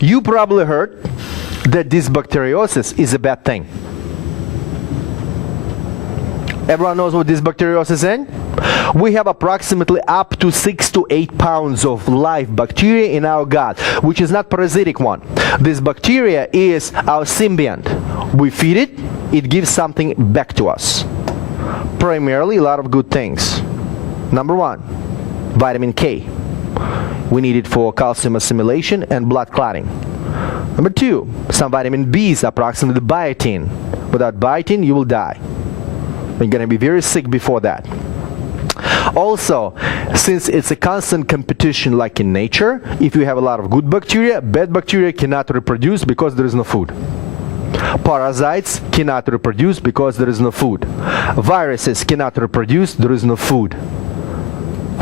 You probably heard that dysbacteriosis is a bad thing. Everyone knows what dysbacteriosis is? We have approximately up to 6 to 8 pounds of live bacteria in our gut, which is not parasitic one. This bacteria is our symbiont. We feed it, it gives something back to us. Primarily a lot of good things. Number one, vitamin K. We need it for calcium assimilation and blood clotting. Number two, some vitamin B's, approximately biotin. Without biotin, you will die. You're going to be very sick before that. Also, since it's a constant competition like in nature, if you have a lot of good bacteria, bad bacteria cannot reproduce because there is no food. Parasites cannot reproduce because there is no food. Viruses cannot reproduce, there is no food.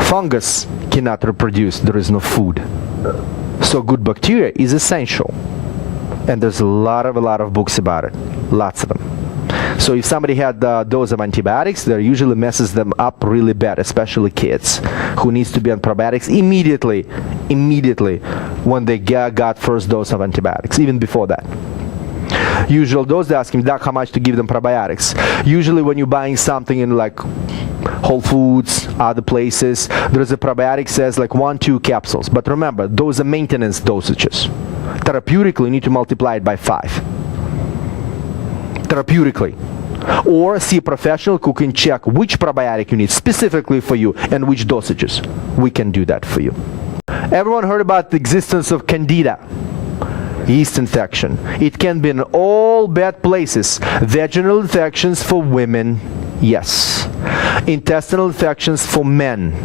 Fungus cannot reproduce, there is no food. So good bacteria is essential. And there's a lot of books about it. Lots of them. So if somebody had a dose of antibiotics, that usually messes them up really bad, especially kids who needs to be on probiotics immediately when they got first dose of antibiotics, even before that. Usual dose, they ask me, Doc, how much to give them probiotics? Usually when you're buying something in like Whole Foods, other places, there's a probiotic says like 1-2 capsules. But remember, those are maintenance dosages. Therapeutically, you need to multiply it by 5. Therapeutically. Or see a professional who can check which probiotic you need specifically for you and which dosages. We can do that for you. Everyone heard about the existence of Candida? Yeast infection. It can be in all bad places. Vaginal infections for women, yes. Intestinal infections for men.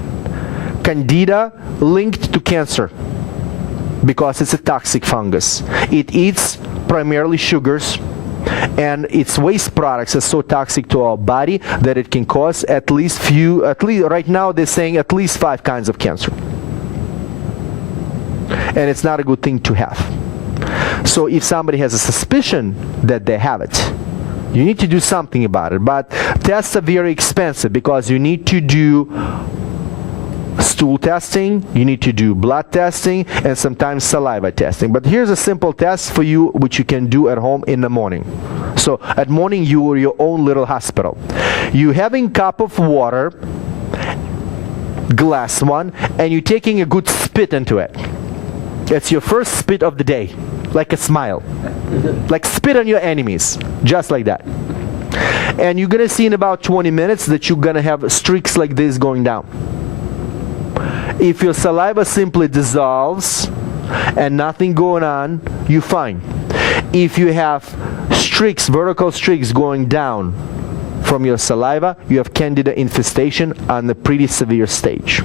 Candida linked to cancer because it's a toxic fungus. It eats primarily sugars, and its waste products are so toxic to our body that it can cause at least right now they're saying at least 5 kinds of cancer. And it's not a good thing to have. So if somebody has a suspicion that they have it, you need to do something about it. But tests are very expensive because you need to do stool testing, you need to do blood testing, and sometimes saliva testing. But here's a simple test for you which you can do at home in the morning. So at morning you are your own little hospital. You having a cup of water, glass one, and you're taking a good spit into it. It's your first spit of the day, like a smile. Like spit on your enemies, just like that. And you're gonna see in about 20 minutes that you're gonna have streaks like this going down. If your saliva simply dissolves and nothing going on, you're fine. If you have streaks, vertical streaks going down from your saliva, you have Candida infestation on a pretty severe stage.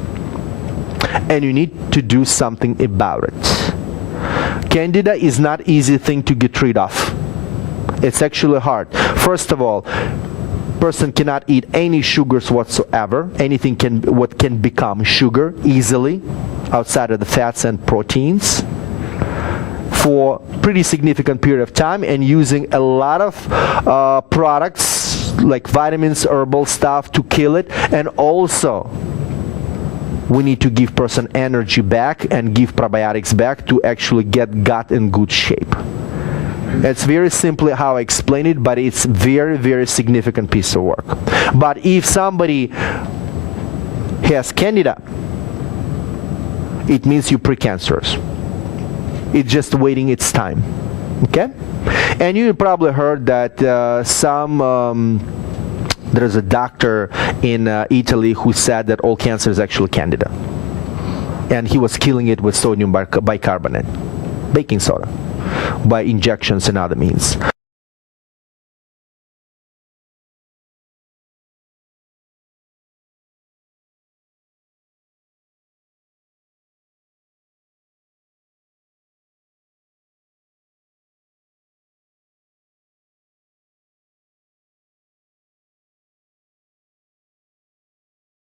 And you need to do something about it. Candida is not an easy thing to get rid of. It's actually hard. First of all, person cannot eat any sugars whatsoever. Anything what can become sugar easily outside of the fats and proteins for pretty significant period of time, and using a lot of products like vitamins, herbal stuff to kill it. And also we need to give person energy back and give probiotics back to actually get gut in good shape. It's very simply how I explain it, but it's very significant piece of work. But if somebody has Candida, it means you're precancerous. It's just waiting its time. Okay? And you probably heard that there's a doctor in Italy who said that all cancer is actually Candida. And he was killing it with sodium bicarbonate, baking soda, by injections and other means.